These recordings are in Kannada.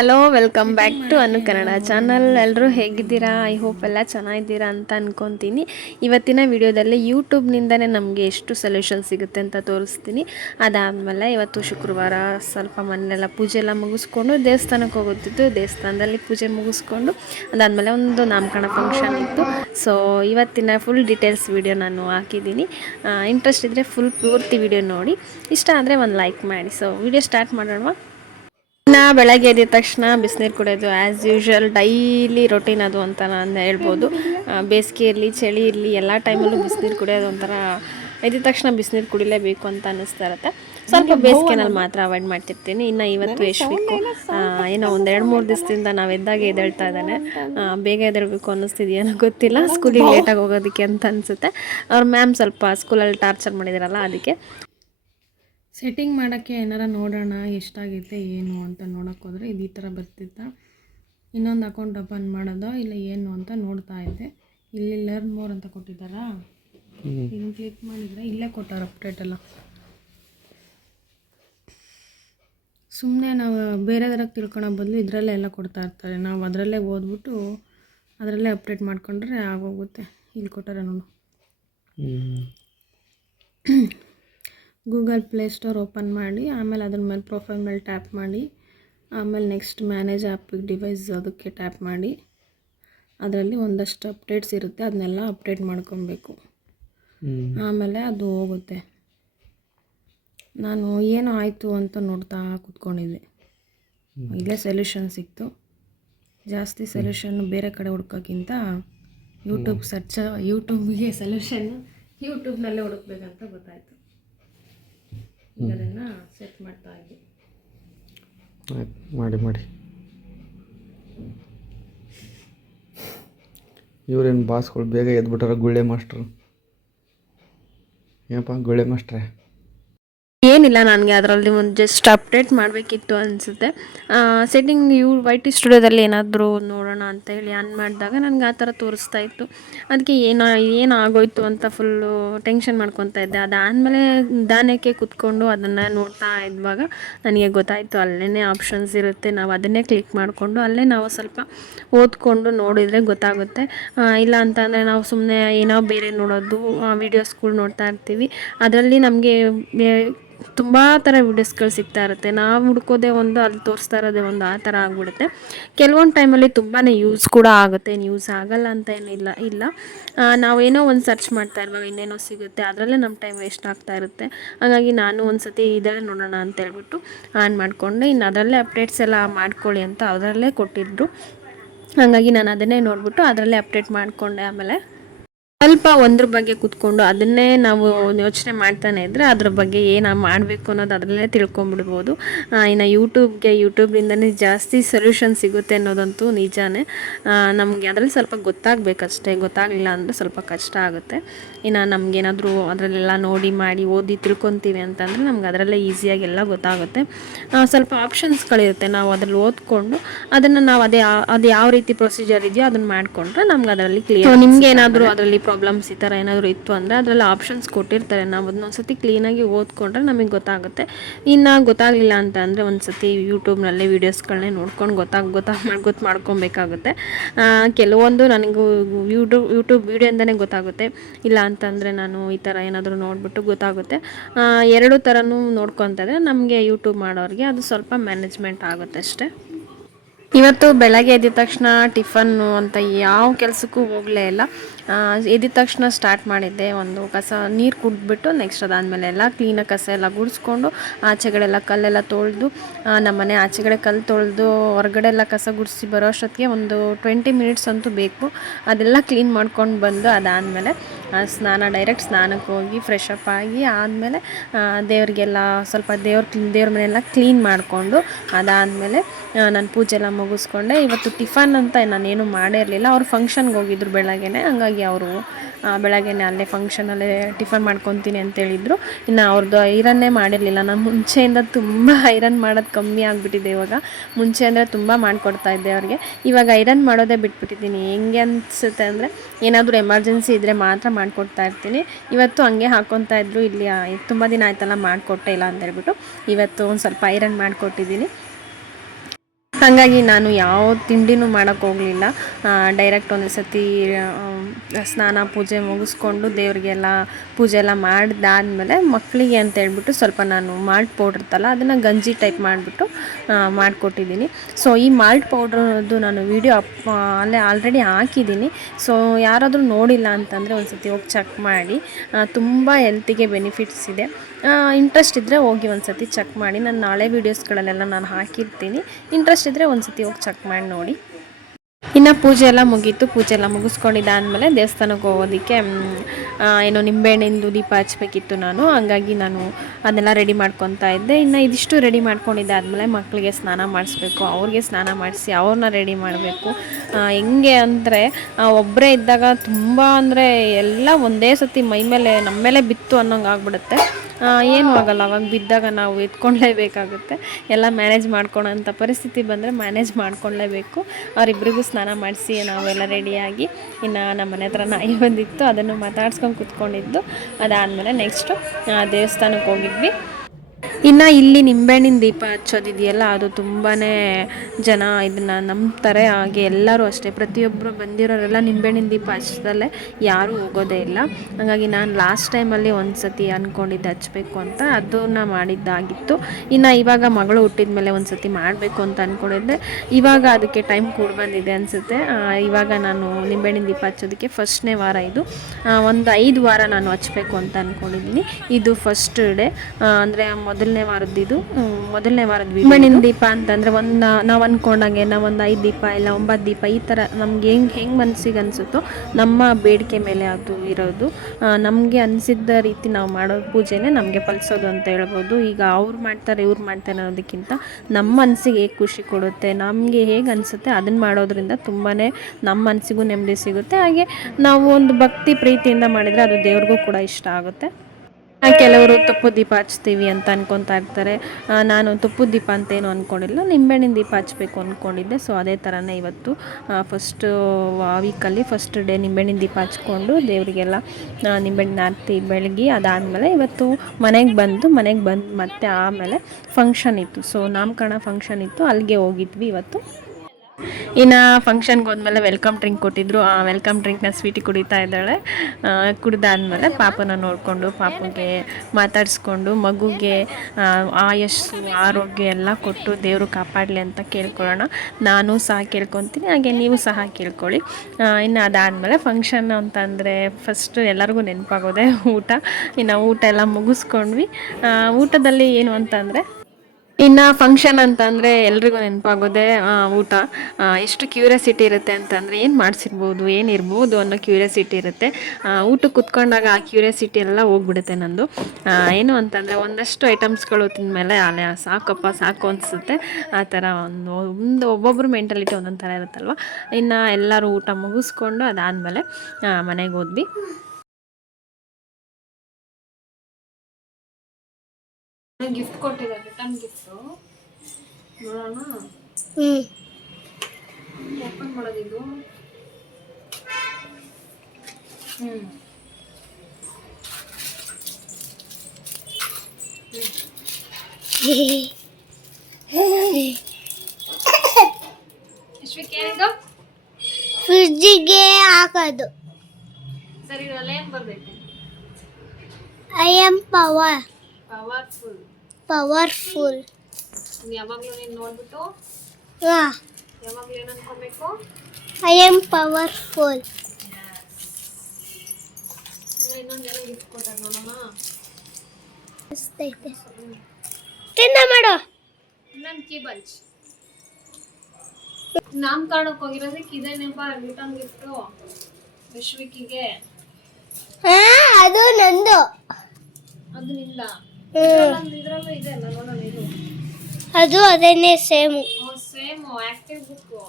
Hello welcome back to Anu Kannada channel. ಎಲ್ಲರೂ ಹೇಗಿದ್ದೀರಾ? ಐ ಹೋಪ್ ಎಲ್ಲ ಚೆನ್ನಾಗಿದ್ದೀರಾ ಅಂತ ಅಂದ್ಕೊತೀನಿ. ಇವತ್ತಿನ ವಿಡಿಯೋದಲ್ಲಿ ಯೂಟ್ಯೂಬ್ನಿಂದನೇ ನಮಗೆ ಎಷ್ಟು ಸೊಲ್ಯೂಷನ್ ಸಿಗುತ್ತೆ ಅಂತ ತೋರಿಸ್ತೀನಿ. ಅದಾದಮೇಲೆ ಇವತ್ತು ಶುಕ್ರವಾರ ಸ್ವಲ್ಪ ಮನೆಯೆಲ್ಲ ಪೂಜೆ ಎಲ್ಲ ಮುಗಿಸ್ಕೊಂಡು ದೇವಸ್ಥಾನಕ್ಕೆ ಹೋಗುತ್ತಿದ್ದು, ದೇವಸ್ಥಾನದಲ್ಲಿ ಪೂಜೆ ಮುಗಿಸ್ಕೊಂಡು ಅದಾದಮೇಲೆ ಒಂದು ನಾಮಕರಣ ಫಂಕ್ಷನ್ ಇತ್ತು. ಸೊ ಇವತ್ತಿನ ಫುಲ್ ಡೀಟೇಲ್ಸ್ ವಿಡಿಯೋ ನಾನು ಹಾಕಿದ್ದೀನಿ. ಇಂಟ್ರೆಸ್ಟ್ ಇದ್ದರೆ ಫುಲ್ ಪೂರ್ತಿ ವಿಡಿಯೋ ನೋಡಿ, ಇಷ್ಟ ಆದರೆ ಒಂದು ಲೈಕ್ ಮಾಡಿ. ಸೊ ವಿಡಿಯೋ ಸ್ಟಾರ್ಟ್ ಮಾಡೋಣ. ಬೆಳಗ್ಗೆ ಎದ್ದ ತಕ್ಷಣ ಬಿಸಿನೀರು ಕುಡಿಯೋದು ಆ್ಯಸ್ ಯೂಶ್ವಲ್ ಡೈಲಿ ರೊಟೀನ್ ಅದು ಅಂತ ನಾನು ಹೇಳ್ಬೋದು. ಬೇಸಿಗೆ ಇರಲಿ ಚಳಿ ಇರಲಿ ಎಲ್ಲ ಟೈಮಲ್ಲೂ ಬಿಸಿನೀರು ಕುಡಿಯೋದು ಒಂಥರ ಎದ್ದ ತಕ್ಷಣ ಬಿಸಿನೀರು ಕುಡಿಲೇಬೇಕು ಅಂತ ಅನ್ನಿಸ್ತಾ ಇರುತ್ತೆ. ಸ್ವಲ್ಪ ಬೇಸಿಗೆನಲ್ಲಿ ಮಾತ್ರ ಅವಾಯ್ಡ್ ಮಾಡ್ತಿರ್ತೀನಿ. ಇನ್ನು ಇವತ್ತು ಯಶ್ವಿಕು ಏನೋ ಒಂದು 2-3 ದಿವಸದಿಂದ ನಾವು ಎದ್ದಾಗ ಎದ್ದೇಳ್ತಾ ಇದ್ದಾನೆ. ಬೇಗ ಎದ್ದೇಳಬೇಕು ಅನ್ನಿಸ್ತಿದೆಯೇನೋ ಗೊತ್ತಿಲ್ಲ, ಸ್ಕೂಲಿಗೆ ಲೇಟಾಗಿ ಹೋಗೋದಕ್ಕೆ ಅಂತ ಅನಿಸುತ್ತೆ. ಅವ್ರ ಮ್ಯಾಮ್ ಸ್ವಲ್ಪ ಸ್ಕೂಲಲ್ಲಿ ಟಾರ್ಚರ್ ಮಾಡಿದಾರಲ್ಲ, ಅದಕ್ಕೆ ಸೆಟ್ಟಿಂಗ್ ಮಾಡೋಕ್ಕೆ ಏನಾರ ನೋಡೋಣ ಎಷ್ಟಾಗೈತೆ ಏನು ಅಂತ ನೋಡೋಕೆ ಹೋದರೆ ಇದು ಈ ಥರ ಬರ್ತಿತ್ತ. ಇನ್ನೊಂದು ಅಕೌಂಟ್ ಓಪನ್ ಮಾಡೋದೋ ಇಲ್ಲ ಏನು ಅಂತ ನೋಡ್ತಾ ಇದ್ದೆ. ಇಲ್ಲಿ ಲರ್ನ್ ಮೋರ್ ಅಂತ ಕೊಟ್ಟಿದ್ದಾರಾ, ಇದನ್ನು ಕ್ಲಿಕ್ ಮಾಡಿದರೆ ಇಲ್ಲೇ ಕೊಟ್ಟಾರ ಅಪ್ಡೇಟ್ ಎಲ್ಲ. ಸುಮ್ಮನೆ ನಾವು ಬೇರೆದ್ರಾಗ ತಿಳ್ಕೊಳೋ ಬದಲು ಇದರಲ್ಲೇ ಎಲ್ಲ ಕೊಡ್ತಾ ಇರ್ತಾರೆ. ನಾವು ಅದರಲ್ಲೇ ಓದ್ಬಿಟ್ಟು ಅದರಲ್ಲೇ ಅಪ್ಡೇಟ್ ಮಾಡ್ಕೊಂಡ್ರೆ ಆಗೋಗುತ್ತೆ. ಇಲ್ಲಿ ಕೊಟ್ಟಾರೆ ನೋಡು. ಗೂಗಲ್ ಪ್ಲೇಸ್ಟೋರ್ ಓಪನ್ ಮಾಡಿ ಆಮೇಲೆ ಅದ್ರ ಮೇಲೆ ಪ್ರೊಫೈಲ್ ಮೇಲೆ ಟ್ಯಾಪ್ ಮಾಡಿ ಆಮೇಲೆ ನೆಕ್ಸ್ಟ್ ಮ್ಯಾನೇಜ್ ಆ್ಯಪ್ ಡಿವೈಸ್ ಅದಕ್ಕೆ ಟ್ಯಾಪ್ ಮಾಡಿ ಅದರಲ್ಲಿ ಒಂದಷ್ಟು ಅಪ್ಡೇಟ್ಸ್ ಇರುತ್ತೆ, ಅದನ್ನೆಲ್ಲ ಅಪ್ಡೇಟ್ ಮಾಡ್ಕೊಬೇಕು. ಆಮೇಲೆ ಅದು ಹೋಗುತ್ತೆ. ನಾನು ಏನೋ ಆಯಿತು ಅಂತ ನೋಡ್ತಾ ಕೂತ್ಕೊಂಡಿದ್ದೆ. ಇಲ್ಲೇ ಸೊಲ್ಯೂಷನ್ ಸಿಕ್ತು. ಜಾಸ್ತಿ ಸೊಲ್ಯೂಷನ್ ಬೇರೆ ಕಡೆ ಹುಡ್ಕೋಕ್ಕಿಂತ ಯೂಟ್ಯೂಬ್ಗೆ ಸೊಲ್ಯೂಷನ್ ಯೂಟ್ಯೂಬ್ನಲ್ಲೇ ಹುಡುಕ್ಬೇಕಂತ ಗೊತ್ತಾಯಿತು. ಅದನ್ನು ಸೆಟ್ ಮಾಡ್ತಾ ಇದ್ದೆ. ಮಾಡಿ ಇವ್ರೇನು ಬಾಸ್ಗಳು ಬೇಗ ಎದ್ಬಿಟ್ಟಾರ. ಗುಳ್ಳೆ ಮಾಸ್ಟ್ರು ಏನಪ್ಪ ಗುಳ್ಳೆ ಮಾಸ್ಟ್ರೇ? ಏನಿಲ್ಲ, ನನಗೆ ಅದರಲ್ಲಿ ಒಂದು ಜಸ್ಟ್ ಅಪ್ಡೇಟ್ ಮಾಡಬೇಕಿತ್ತು ಅನಿಸುತ್ತೆ. ಸೆಟ್ಟಿಂಗ್ YT ಸ್ಟುಡಿಯೋದಲ್ಲಿ ಏನಾದರೂ ನೋಡೋಣ ಅಂತ ಹೇಳಿ ಆನ್ ಮಾಡಿದಾಗ ನನಗೆ ಆ ಥರ ತೋರಿಸ್ತಾ ಇತ್ತು. ಅದಕ್ಕೆ ಏನಾಗೋಯ್ತು ಅಂತ ಫುಲ್ಲು ಟೆನ್ಷನ್ ಮಾಡ್ಕೊತಾ ಇದ್ದೆ. ಅದಾದಮೇಲೆ ನಿಧಾನಕ್ಕೆ ಕೂತ್ಕೊಂಡು ಅದನ್ನು ನೋಡ್ತಾ ಇದ್ದಾಗ ನನಗೆ ಗೊತ್ತಾಯಿತು ಅಲ್ಲೇ ಆಪ್ಷನ್ಸ್ ಇರುತ್ತೆ, ನಾವು ಅದನ್ನೇ ಕ್ಲಿಕ್ ಮಾಡಿಕೊಂಡು ಅಲ್ಲೇ ನಾವು ಸ್ವಲ್ಪ ಓದ್ಕೊಂಡು ನೋಡಿದರೆ ಗೊತ್ತಾಗುತ್ತೆ. ಇಲ್ಲ ಅಂತಂದರೆ ನಾವು ಸುಮ್ಮನೆ ಏನೋ ಬೇರೆ ನೋಡೋದು ವೀಡಿಯೋಸ್ಗಳು ನೋಡ್ತಾ ಇರ್ತೀವಿ. ಅದರಲ್ಲಿ ನಮಗೆ ತುಂಬ ಥರ ವೀಡಿಯೋಸ್ಗಳು ಸಿಗ್ತಾ ಇರುತ್ತೆ. ನಾವು ಹುಡ್ಕೋದೇ ಒಂದು, ಅಲ್ಲಿ ತೋರಿಸ್ತಾ ಇರೋದೇ ಒಂದು, ಆ ಥರ ಆಗಿಬಿಡುತ್ತೆ. ಕೆಲವೊಂದು ಟೈಮಲ್ಲಿ ತುಂಬಾ ಯೂಸ್ ಕೂಡ ಆಗುತ್ತೆ, ಯೂಸ್ ಆಗಲ್ಲ ಅಂತ ಇಲ್ಲ. ನಾವೇನೋ ಒಂದು ಸರ್ಚ್ ಮಾಡ್ತಾ ಇರುವಾಗ ಇನ್ನೇನೋ ಸಿಗುತ್ತೆ, ಅದರಲ್ಲೇ ನಮ್ಮ ಟೈಮ್ ವೇಸ್ಟ್ ಆಗ್ತಾ ಇರುತ್ತೆ. ಹಾಗಾಗಿ ನಾನು ಒಂದು ಸತಿ ಇದರಲ್ಲೇ ನೋಡೋಣ ಅಂತ ಹೇಳ್ಬಿಟ್ಟು ಆನ್ ಮಾಡಿಕೊಂಡೆ. ಇನ್ನು ಅದರಲ್ಲೇ ಅಪ್ಡೇಟ್ಸ್ ಎಲ್ಲ ಮಾಡ್ಕೊಳ್ಳಿ ಅಂತ ಅದರಲ್ಲೇ ಕೊಟ್ಟಿದ್ರು. ಹಾಗಾಗಿ ನಾನು ಅದನ್ನೇ ನೋಡಿಬಿಟ್ಟು ಅದರಲ್ಲೇ ಅಪ್ಡೇಟ್ ಮಾಡಿಕೊಂಡೆ. ಆಮೇಲೆ ಸ್ವಲ್ಪ ಒಂದ್ರ ಬಗ್ಗೆ ಕೂತ್ಕೊಂಡು ಅದನ್ನೇ ನಾವು ಯೋಚನೆ ಮಾಡ್ತಾನೆ ಇದ್ದರೆ ಅದ್ರ ಬಗ್ಗೆ ಏನು ಮಾಡಬೇಕು ಅನ್ನೋದು ಅದರಲ್ಲೇ ತಿಳ್ಕೊಂಬಿಡ್ಬೋದು. ಇನ್ನು ಯೂಟ್ಯೂಬ್ನಿಂದನೇ ಜಾಸ್ತಿ ಸೊಲ್ಯೂಷನ್ ಸಿಗುತ್ತೆ ಅನ್ನೋದಂತೂ ನಿಜಾನೇ. ನಮಗೆ ಅದರಲ್ಲಿ ಸ್ವಲ್ಪ ಗೊತ್ತಾಗಬೇಕಷ್ಟೇ, ಗೊತ್ತಾಗಲಿಲ್ಲ ಅಂದರೆ ಸ್ವಲ್ಪ ಕಷ್ಟ ಆಗುತ್ತೆ. ಇನ್ನು ನಮಗೇನಾದರೂ ಅದರಲ್ಲೆಲ್ಲ ನೋಡಿ ಮಾಡಿ ಓದಿ ತಿಳ್ಕೊತೀವಿ ಅಂತಂದರೆ ನಮ್ಗೆ ಅದರಲ್ಲೇ ಈಸಿಯಾಗಿ ಎಲ್ಲ ಗೊತ್ತಾಗುತ್ತೆ. ಸ್ವಲ್ಪ ಆಪ್ಷನ್ಸ್ಗಳಿರುತ್ತೆ, ನಾವು ಅದರಲ್ಲಿ ಓದ್ಕೊಂಡು ಅದನ್ನು ನಾವು ಅದು ಯಾವ ರೀತಿ ಪ್ರೊಸೀಜರ್ ಇದೆಯೋ ಅದನ್ನು ಮಾಡಿಕೊಂಡ್ರೆ ನಮ್ಗೆ ಅದರಲ್ಲಿ ಕ್ಲಿಯರ್. ನಿಮ್ಗೆ ಏನಾದರೂ ಅದರಲ್ಲಿ ಪ್ರಾಬ್ಲಮ್ಸ್ ಈ ಥರ ಏನಾದರೂ ಇತ್ತು ಅಂದರೆ ಅದರಲ್ಲಿ ಆಪ್ಷನ್ಸ್ ಕೊಟ್ಟಿರ್ತಾರೆ. ನಾವು ಅದನ್ನೊಂದು ಸತಿ ಕ್ಲೀನಾಗಿ ಓದ್ಕೊಂಡ್ರೆ ನಮಗೆ ಗೊತ್ತಾಗುತ್ತೆ. ಇನ್ನು ಗೊತ್ತಾಗಲಿಲ್ಲ ಅಂತ ಅಂದರೆ ಒಂದು ಸತಿ ಯೂಟ್ಯೂಬ್ನಲ್ಲೇ ವೀಡಿಯೋಸ್ಗಳನ್ನೇ ನೋಡ್ಕೊಂಡು ಗೊತ್ತು ಮಾಡ್ಕೊಬೇಕಾಗುತ್ತೆ. ಕೆಲವೊಂದು ನನಗೂ ಯೂಟ್ಯೂಬ್ ವೀಡಿಯೋಯಿಂದನೇ ಗೊತ್ತಾಗುತ್ತೆ. ಇಲ್ಲ ಅಂತಂದರೆ ನಾನು ಈ ಥರ ಏನಾದರೂ ನೋಡಿಬಿಟ್ಟು ಗೊತ್ತಾಗುತ್ತೆ. ಎರಡು ಥರನೂ ನೋಡ್ಕೊತಾ ಇದ್ದರೆ ನಮಗೆ ಯೂಟ್ಯೂಬ್ ಮಾಡೋರಿಗೆ ಅದು ಸ್ವಲ್ಪ ಮ್ಯಾನೇಜ್ಮೆಂಟ್ ಆಗುತ್ತೆ ಅಷ್ಟೇ. ಇವತ್ತು ಬೆಳಗ್ಗೆ ಎದ್ದ ತಕ್ಷಣ ಟಿಫನ್ನು ಅಂತ ಯಾವ ಕೆಲಸಕ್ಕೂ ಹೋಗಲೇ ಇಲ್ಲ. ಎದ್ದ ತಕ್ಷಣ ಸ್ಟಾರ್ಟ್ ಮಾಡಿದ್ದೆ. ಒಂದು ಕಸ ನೀರು ಕುಡಿದ್ಬಿಟ್ಟು ನೆಕ್ಸ್ಟ್ ಅದಾದಮೇಲೆ ಎಲ್ಲ ಕ್ಲೀನಾಗಿ ಕಸ ಎಲ್ಲ ಗುಡಿಸ್ಕೊಂಡು ಆಚೆಗಡೆಲ್ಲ ಕಲ್ಲೆಲ್ಲ ತೊಳೆದು ನಮ್ಮನೆ ಆಚೆಗಡೆ ಕಲ್ಲು ತೊಳೆದು ಹೊರಗಡೆ ಎಲ್ಲ ಕಸ ಗುಡಿಸಿ ಬರೋ ಅಷ್ಟೊತ್ತಿಗೆ ಒಂದು 20 ಮಿನಿಟ್ಸ್ ಅಂತೂ ಬೇಕು. ಅದೆಲ್ಲ ಕ್ಲೀನ್ ಮಾಡ್ಕೊಂಡು ಬಂದು ಅದಾದಮೇಲೆ ಡೈರೆಕ್ಟ್ ಸ್ನಾನಕ್ಕೆ ಹೋಗಿ ಫ್ರೆಶ್ ಅಪ್ ಆಗಿ ಆದಮೇಲೆ ದೇವರಿಗೆಲ್ಲ ಸ್ವಲ್ಪ ದೇವ್ರ ಮನೆಯೆಲ್ಲ ಕ್ಲೀನ್ ಮಾಡಿಕೊಂಡು ಅದಾದಮೇಲೆ ನಾನು ಪೂಜೆ ಎಲ್ಲ ಮುಗಿಸ್ಕೊಂಡೆ. ಇವತ್ತು ಟಿಫನ್ ಅಂತ ನಾನೇನು ಮಾಡೇ ಇರಲಿಲ್ಲ. ಅವ್ರು ಫಂಕ್ಷನ್ಗೆ ಹೋಗಿದ್ರು ಬೆಳಗ್ಗೆನೇ, ಹಂಗಾಗಿ ಅವರು ಬೆಳಗ್ಗೆನೇ ಅಲ್ಲೇ ಫಂಕ್ಷನಲ್ಲೇ ಟಿಫನ್ ಮಾಡ್ಕೊತೀನಿ ಅಂತೇಳಿದರು. ಇನ್ನು ಅವ್ರದ್ದು ಐರನ್ನೇ ಮಾಡಿರಲಿಲ್ಲ. ನಾನು ಮುಂಚೆಯಿಂದ ತುಂಬ ಐರನ್ ಮಾಡೋದು ಕಮ್ಮಿ ಆಗಿಬಿಟ್ಟಿದೆ ಇವಾಗ. ಮುಂಚೆ ಅಂದರೆ ತುಂಬ ಮಾಡಿಕೊಡ್ತಾ ಇದ್ದೆ ಅವ್ರಿಗೆ. ಇವಾಗ ಐರನ್ ಮಾಡೋದೇ ಬಿಟ್ಬಿಟ್ಟಿದ್ದೀನಿ. ಹೆಂಗೆ ಅನಿಸುತ್ತೆ ಅಂದರೆ ಏನಾದರೂ ಎಮರ್ಜೆನ್ಸಿ ಇದ್ದರೆ ಮಾತ್ರ ಮಾಡಿಕೊಡ್ತಾ ಇರ್ತೀನಿ. ಇವತ್ತು ಹಂಗೆ ಹಾಕ್ಕೊತಾ ಇದ್ರು. ಇಲ್ಲಿ ತುಂಬ ದಿನ ಆಯ್ತಲ್ಲ ಮಾಡಿಕೊಟ್ಟೇ ಇಲ್ಲ ಅಂತ ಹೇಳ್ಬಿಟ್ಟು ಇವತ್ತು ಒಂದು ಸ್ವಲ್ಪ ಐರನ್ ಮಾಡಿಕೊಟ್ಟಿದ್ದೀನಿ. ಹಾಗಾಗಿ ನಾನು ಯಾವ ತಿಂಡಿನೂ ಮಾಡೋಕ್ಕೆ ಹೋಗಲಿಲ್ಲ. ಡೈರೆಕ್ಟ್ ಒಂದು ಸತಿ ಸ್ನಾನ ಪೂಜೆ ಮುಗಿಸ್ಕೊಂಡು ದೇವರಿಗೆಲ್ಲ ಪೂಜೆ ಎಲ್ಲ ಮಾಡಿದಾದ್ಮೇಲೆ ಮಕ್ಕಳಿಗೆ ಅಂತ ಹೇಳ್ಬಿಟ್ಟು ಸ್ವಲ್ಪ ನಾನು ಮಾಲ್ಟ್ ಪೌಡ್ರ್ ಇರ್ತಲ್ಲ ಅದನ್ನು ಗಂಜಿ ಟೈಪ್ ಮಾಡಿಬಿಟ್ಟು ಮಾಡಿಕೊಟ್ಟಿದ್ದೀನಿ. ಸೊ ಈ ಮಾಲ್ಟ್ ಪೌಡ್ರದ್ದು ನಾನು ವಿಡಿಯೋ ಅಲ್ಲೇ ಆಲ್ರೆಡಿ ಹಾಕಿದ್ದೀನಿ. ಸೊ ಯಾರಾದರೂ ನೋಡಿಲ್ಲ ಅಂತಂದರೆ ಒಂದು ಸತಿ ಹೋಗಿ ಚೆಕ್ ಮಾಡಿ. ತುಂಬ ಹೆಲ್ತಿಗೆ ಬೆನಿಫಿಟ್ಸ್ ಇದೆ. ಇಂಟ್ರೆಸ್ಟ್ ಇದ್ದರೆ ಹೋಗಿ ಒಂದು ಸತಿ ಚೆಕ್ ಮಾಡಿ. ನಾನು ನಾಳೆ ವೀಡಿಯೋಸ್ಗಳಲ್ಲೆಲ್ಲ ನಾನು ಹಾಕಿರ್ತೀನಿ. ಇಂಟ್ರೆಸ್ಟ್ ಇದ್ದರೆ ಒಂದು ಸತಿ ಹೋಗಿ ಚೆಕ್ ಮಾಡಿ ನೋಡಿ. ಇನ್ನು ಪೂಜೆ ಎಲ್ಲ ಮುಗೀತು. ಪೂಜೆ ಎಲ್ಲ ಮುಗಿಸ್ಕೊಂಡಿದ್ದಾದಮೇಲೆ ದೇವಸ್ಥಾನಕ್ಕೆ ಹೋಗೋದಕ್ಕೆ ಏನೋ ನಿಂಬೆಹಣ್ಣಿಂದು ದೀಪ ಹಚ್ಬೇಕಿತ್ತು ನಾನು. ಹಂಗಾಗಿ ನಾನು ಅದನ್ನೆಲ್ಲ ರೆಡಿ ಮಾಡ್ಕೊತಾ ಇದ್ದೆ. ಇನ್ನು ಇದಿಷ್ಟು ರೆಡಿ ಮಾಡ್ಕೊಂಡಿದ್ದಾದಮೇಲೆ ಮಕ್ಕಳಿಗೆ ಸ್ನಾನ ಮಾಡಿಸ್ಬೇಕು. ಅವ್ರಿಗೆ ಸ್ನಾನ ಮಾಡಿಸಿ ಅವ್ರನ್ನ ರೆಡಿ ಮಾಡಬೇಕು. ಹೆಂಗೆ ಅಂದರೆ ಒಬ್ಬರೇ ಇದ್ದಾಗ ತುಂಬ ಅಂದರೆ ಎಲ್ಲ ಒಂದೇ ಸತಿ ಮೈ ಮೇಲೆ ನಮ್ಮ ಮೇಲೆ ಬಿತ್ತು ಅನ್ನೋಂಗೆ ಆಗ್ಬಿಡುತ್ತೆ. ಏನೂ ಆಗೋಲ್ಲ. ಅವಾಗ ಬಿದ್ದಾಗ ನಾವು ಎತ್ಕೊಳ್ಳೇಬೇಕಾಗುತ್ತೆ. ಎಲ್ಲ ಮ್ಯಾನೇಜ್ ಮಾಡ್ಕೊಳೋಂಥ ಪರಿಸ್ಥಿತಿ ಬಂದರೆ ಮ್ಯಾನೇಜ್ ಮಾಡ್ಕೊಳ್ಳೇಬೇಕು. ಅವರಿಬ್ಬರಿಗೂ ಸ್ನಾನ ಮಾಡಿಸಿ ನಾವೆಲ್ಲ ರೆಡಿಯಾಗಿ ಇನ್ನು ನಮ್ಮ ಮನೆ ಹತ್ರ ನಾಯಿ ಬಂದಿತ್ತು, ಅದನ್ನು ಮಾತಾಡ್ಸ್ಕೊಂಡು ಕೂತ್ಕೊಂಡಿದ್ದು. ಅದಾದಮೇಲೆ ನೆಕ್ಸ್ಟು ದೇವಸ್ಥಾನಕ್ಕೆ ಹೋಗಿದ್ವಿ. ಇನ್ನು ಇಲ್ಲಿ ನಿಂಬೆಹಣ್ಣಿನ ದೀಪ ಹಚ್ಚೋದಿದೆಯಲ್ಲ ಅದು ತುಂಬಾ ಜನ ಇದನ್ನು ನಂಬ್ತಾರೆ. ಹಾಗೆ ಎಲ್ಲರೂ ಅಷ್ಟೇ, ಪ್ರತಿಯೊಬ್ಬರು ಬಂದಿರೋರೆಲ್ಲ ನಿಂಬೆಹಣ್ಣಿನ ದೀಪ ಹಚ್ಚದಲ್ಲೇ ಯಾರೂ ಹೋಗೋದೇ ಇಲ್ಲ. ಹಾಗಾಗಿ ನಾನು ಲಾಸ್ಟ್ ಟೈಮಲ್ಲಿ ಒಂದು ಸತಿ ಅಂದ್ಕೊಂಡಿದ್ದೆ ಹಚ್ಚಬೇಕು ಅಂತ, ಅದನ್ನು ಮಾಡಿದ್ದಾಗಿತ್ತು. ಇನ್ನು ಇವಾಗ ಮಗಳು ಹುಟ್ಟಿದ ಮೇಲೆ ಒಂದು ಸತಿ ಮಾಡಬೇಕು ಅಂತ ಅಂದ್ಕೊಂಡಿದ್ದೆ. ಇವಾಗ ಅದಕ್ಕೆ ಟೈಮ್ ಕೂಡ ಬಂದಿದೆ ಅನಿಸುತ್ತೆ. ಇವಾಗ ನಾನು ನಿಂಬೆಹಣ್ಣಿನ ದೀಪ ಹಚ್ಚೋದಕ್ಕೆ ಫಸ್ಟ್ನೇ ವಾರ ಇದು. ಒಂದು 5 ವಾರ ನಾನು ಹಚ್ಚಬೇಕು ಅಂತ ಅಂದ್ಕೊಂಡಿದ್ದೀನಿ. ಇದು ಫಸ್ಟ್ ಡೇ ಅಂದರೆ ಮೊದಲನೇ ವಾರದ್ದು ನಿಂಬೆಹಣ್ಣಿನ ದೀಪ ಅಂತಂದರೆ ನಾವು ಅಂದ್ಕೊಂಡಂಗೆ ಒಂದು 5 ದೀಪ ಇಲ್ಲ 9 ದೀಪ ಈ ಥರ ನಮ್ಗೆ ಹೆಂಗೆ ಮನಸ್ಸಿಗೆ ಅನಿಸುತ್ತೋ ನಮ್ಮ ಬೇಡಿಕೆ ಮೇಲೆ ಅದು ಇರೋದು. ನಮಗೆ ಅನಿಸಿದ್ದ ರೀತಿ ನಾವು ಮಾಡೋ ಪೂಜೆನೇ ನಮಗೆ ಫಲಿಸೋದು ಅಂತ ಹೇಳ್ಬೋದು. ಈಗ ಅವ್ರು ಮಾಡ್ತಾರೆ ಇವ್ರು ಮಾಡ್ತಾರೆ ಅನ್ನೋದಕ್ಕಿಂತ ನಮ್ಮ ಮನಸ್ಸಿಗೆ ಹೇಗೆ ಖುಷಿ ಕೊಡುತ್ತೆ, ನಮಗೆ ಹೇಗೆ ಅನಿಸುತ್ತೆ ಅದನ್ನು ಮಾಡೋದ್ರಿಂದ ತುಂಬಾ ನಮ್ಮ ಮನಸ್ಸಿಗೂ ನೆಮ್ಮದಿ ಸಿಗುತ್ತೆ. ಹಾಗೆ ನಾವು ಒಂದು ಭಕ್ತಿ ಪ್ರೀತಿಯಿಂದ ಮಾಡಿದರೆ ಅದು ದೇವ್ರಿಗೂ ಕೂಡ ಇಷ್ಟ ಆಗುತ್ತೆ. ಕೆಲವರು ತುಪ್ಪದ ದೀಪ ಹಚ್ತೀವಿ ಅಂತ ಅನ್ಕೊತಾ ಇರ್ತಾರೆ. ನಾನು ತುಪ್ಪದ ದೀಪ ಅಂತೇನು ಅಂದ್ಕೊಂಡಿಲ್ಲ, ನಿಂಬೆಹಣ್ಣಿನ ದೀಪ ಹಚ್ಚಬೇಕು ಅಂದ್ಕೊಂಡಿದ್ದೆ. ಸೊ ಅದೇ ಥರನೇ ಇವತ್ತು ಫಸ್ಟು ವೀಕಲ್ಲಿ ಫಸ್ಟ್ ಡೇ ನಿಂಬೆಹಣ್ಣಿನ ದೀಪ ಹಚ್ಕೊಂಡು ದೇವರಿಗೆಲ್ಲ ನಿಂಬೆಹಣ್ಣಿನ ಆರತಿ ಬೆಳಗಿ ಅದಾದಮೇಲೆ ಇವತ್ತು ಮನೆಗೆ ಬಂದು ಮತ್ತೆ ಆಮೇಲೆ ಫಂಕ್ಷನ್ ಇತ್ತು. ಸೊ ನಾಮಕರಣ ಫಂಕ್ಷನ್ ಇತ್ತು, ಅಲ್ಲಿಗೆ ಹೋಗಿದ್ವಿ ಇವತ್ತು. ಇನ್ನು ಫಂಕ್ಷನ್ಗೆ ಹೋದ್ಮೇಲೆ ವೆಲ್ಕಮ್ ಡ್ರಿಂಕ್ ಕೊಟ್ಟಿದ್ರು. ಆ ವೆಲ್ಕಮ್ ಡ್ರಿಂಕ್ನ ಸ್ವೀಟಿ ಕುಡಿತಾ ಇದ್ದಾಳೆ. ಕುಡಿದಾದ್ಮೇಲೆ ಪಾಪನ ನೋಡಿಕೊಂಡು ಪಾಪಗೆ ಮಾತಾಡಿಸ್ಕೊಂಡು ಮಗುಗೆ ಆಯಸ್ಸು ಆರೋಗ್ಯ ಎಲ್ಲ ಕೊಟ್ಟು ದೇವರು ಕಾಪಾಡಲಿ ಅಂತ ಕೇಳ್ಕೊಳ್ಳೋಣ. ನಾನು ಸಹ ಕೇಳ್ಕೊತೀನಿ, ಹಾಗೆ ನೀವು ಸಹ ಕೇಳ್ಕೊಳ್ಳಿ. ಇನ್ನು ಅದಾದಮೇಲೆ ಫಂಕ್ಷನ್ ಅಂತಂದರೆ ಫಸ್ಟು ಎಲ್ಲರಿಗೂ ನೆನಪಾಗೋದೆ ಊಟ. ಇನ್ನು ಊಟ ಎಲ್ಲ ಮುಗಿಸ್ಕೊಂಡ್ವಿ. ಊಟದಲ್ಲಿ ಏನು ಅಂತಂದರೆ ಇನ್ನು ಫಂಕ್ಷನ್ ಅಂತಂದರೆ ಎಲ್ರಿಗೂ ನೆನಪಾಗೋದೆ ಊಟ. ಎಷ್ಟು ಕ್ಯೂರಿಯಾಸಿಟಿ ಇರುತ್ತೆ ಅಂತಂದರೆ ಏನು ಮಾಡಿಸಿರ್ಬೋದು ಏನಿರ್ಬೋದು ಅನ್ನೋ ಕ್ಯೂರಿಯಾಸಿಟಿ ಇರುತ್ತೆ. ಊಟಕ್ಕೆ ಕುತ್ಕೊಂಡಾಗ ಆ ಕ್ಯೂರಿಯಾಸಿಟಿ ಎಲ್ಲ ಹೋಗ್ಬಿಡುತ್ತೆ ನಂದು. ಏನು ಅಂತಂದರೆ ಒಂದಷ್ಟು ಐಟಮ್ಸ್ಗಳು ತಿಂದಮೇಲೆ ಅಲ್ಲೇ ಸಾಕಪ್ಪ ಸಾಕು ಅನಿಸುತ್ತೆ. ಆ ಥರ ಒಬ್ಬೊಬ್ಬರು ಮೆಂಟಾಲಿಟಿ ಒಂದೊಂದು ಥರ ಇರುತ್ತಲ್ವ. ಇನ್ನು ಎಲ್ಲರೂ ಊಟ ಮುಗಿಸ್ಕೊಂಡು ಅದಾದಮೇಲೆ ಮನೆಗೆ ಹೋದ್ವಿ. ಗಿಫ್ಟ್ ಕೊಟ್ಟಿದ್ದಾರೆ, ರಿಟರ್ನ್ ಗಿಫ್ಟು. ನೋಡೋಣ, ಓಪನ್ ಮಾಡೋದಿದ್ದು. ಫ್ರಿಡ್ಜಿಗೆ ಹಾಕೋದು. ಸರಿ, ಇದರಲ್ಲಿ ಏನು ಬರ್ತೈತೆ? I am powerful. ಯಾವಾಗಲೂ ನೀನು ನೋಡ್ಬಿಟ್ಟು ಯಾವಾಗಲೂ ಏನು ಅನ್ಕೋಬೇಕು? I am powerful. ಇನ್ನೊಂದೇನೋ ಗಿಫ್ಟ್ ಕೊಟ್ಟಾರ ನೋಡೋಣ. ತಿನ್ನ ಮಾಡು. ಇನ್ನೊಂದು ಕೀ ಬಂಚ್. ನಾಮಕರಣಕ್ಕೆ ಹೋಗಿರೋದಕ್ಕೆ ಇದೇನೇಪ್ಪ ರಿಟರ್ನ್ ಗಿಫ್ಟು ವಿಶ್ವಿಕಿಗೆ. ಅದು ನಂದು. ಅದು ನಿಂದ? ಇದ್ರಲ್ಲೂ ಇದೆ ಅಲ್ಲ, ನೋಡೋಣ ಇದು. ಅದು ಅದೇನೇ ಸೇಮು. Same active book.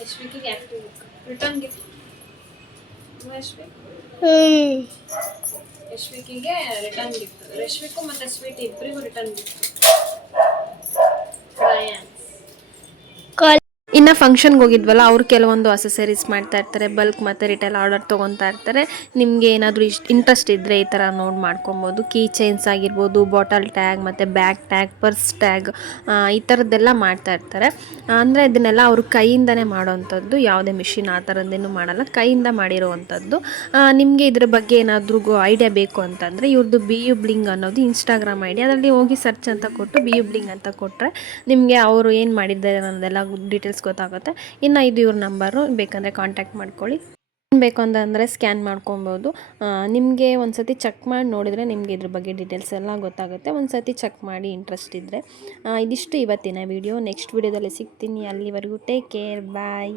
ಯಶ್ವಿಕಿಗೆ ಆಕ್ಟಿವ್ ಬುಕ್ ರಿಟರ್ನ್ ಗಿಫ್ಟ್. ಯಶ್ವಿಕಿಗೆ ರಿಟರ್ನ್ ಗಿಫ್ಟ್. ರಶ್ವಿಕು ಮತ್ತು ಸ್ವೀಟ್ ಇಬ್ಬರಿಗೂ ರಿಟರ್ನ್ ಗಿಫ್ಟ್. ಇನ್ನು ಫಂಕ್ಷನ್ಗೆ ಹೋಗಿದ್ವಲ್ಲ ಅವ್ರು ಕೆಲವೊಂದು ಅಸೆಸರೀಸ್ ಮಾಡ್ತಾ ಇರ್ತಾರೆ, ಬಲ್ಕ್ ಮತ್ತು ರಿಟೇಲ್ ಆರ್ಡರ್ ತೊಗೊತಾ ಇರ್ತಾರೆ. ನಿಮಗೆ ಏನಾದರೂ ಇಂಟ್ರೆಸ್ಟ್ ಇದ್ದರೆ ಈ ಥರ ನೋಡಿ ಮಾಡ್ಕೊಬೋದು. ಕೀ ಚೈನ್ಸ್ ಆಗಿರ್ಬೋದು, ಬಾಟಲ್ ಟ್ಯಾಗ್ ಮತ್ತು ಬ್ಯಾಗ್ ಟ್ಯಾಗ್, ಪರ್ಸ್ ಟ್ಯಾಗ್, ಈ ಥರದ್ದೆಲ್ಲ ಮಾಡ್ತಾ ಇರ್ತಾರೆ. ಅಂದರೆ ಇದನ್ನೆಲ್ಲ ಅವರು ಕೈಯಿಂದನೇ ಮಾಡೋವಂಥದ್ದು, ಯಾವುದೇ ಮಿಷಿನ್ ಆ ಥರದ್ದೇನು ಮಾಡಲ್ಲ, ಕೈಯಿಂದ ಮಾಡಿರೋವಂಥದ್ದು. ನಿಮಗೆ ಇದ್ರ ಬಗ್ಗೆ ಏನಾದರೂ ಐಡಿಯಾ ಬೇಕು ಅಂತಂದರೆ ಇವ್ರದ್ದು ಬಿ ಯು ಬ್ಲಿಂಗ್ ಅನ್ನೋದು ಇನ್ಸ್ಟಾಗ್ರಾಮ್ ಐಡಿ, ಅದರಲ್ಲಿ ಹೋಗಿ ಸರ್ಚ್ ಅಂತ ಕೊಟ್ಟು ಬಿ ಯು ಬ್ಲಿಂಗ್ ಅಂತ ಕೊಟ್ಟರೆ ನಿಮಗೆ ಅವರು ಏನು ಮಾಡಿದ್ದಾರೆ ಅನ್ನೋದೆಲ್ಲ ಡೀಟೇಲ್ಸ್ ಗೊತ್ತಾಗುತ್ತೆ. ಇನ್ನು ಇದು ಇವ್ರ ನಂಬರು, ಬೇಕಂದರೆ ಕಾಂಟ್ಯಾಕ್ಟ್ ಮಾಡ್ಕೊಳ್ಳಿ. ಬೇಕು ಅಂತಂದರೆ ಸ್ಕ್ಯಾನ್ ಮಾಡ್ಕೊಬೋದು. ನಿಮಗೆ ಒಂದು ಸತಿ ಚೆಕ್ ಮಾಡಿ ನೋಡಿದರೆ ನಿಮಗೆ ಇದ್ರ ಬಗ್ಗೆ ಡೀಟೇಲ್ಸ್ ಎಲ್ಲ ಗೊತ್ತಾಗುತ್ತೆ. ಒಂದು ಸತಿ ಚೆಕ್ ಮಾಡಿ ಇಂಟ್ರೆಸ್ಟ್ ಇದ್ದರೆ. ಇದಿಷ್ಟು ಇವತ್ತಿನ ವಿಡಿಯೋ. ನೆಕ್ಸ್ಟ್ ವಿಡಿಯೋದಲ್ಲಿ ಸಿಗ್ತೀನಿ. ಅಲ್ಲಿವರೆಗೂ ಟೇಕ್ ಕೇರ್, ಬಾಯ್.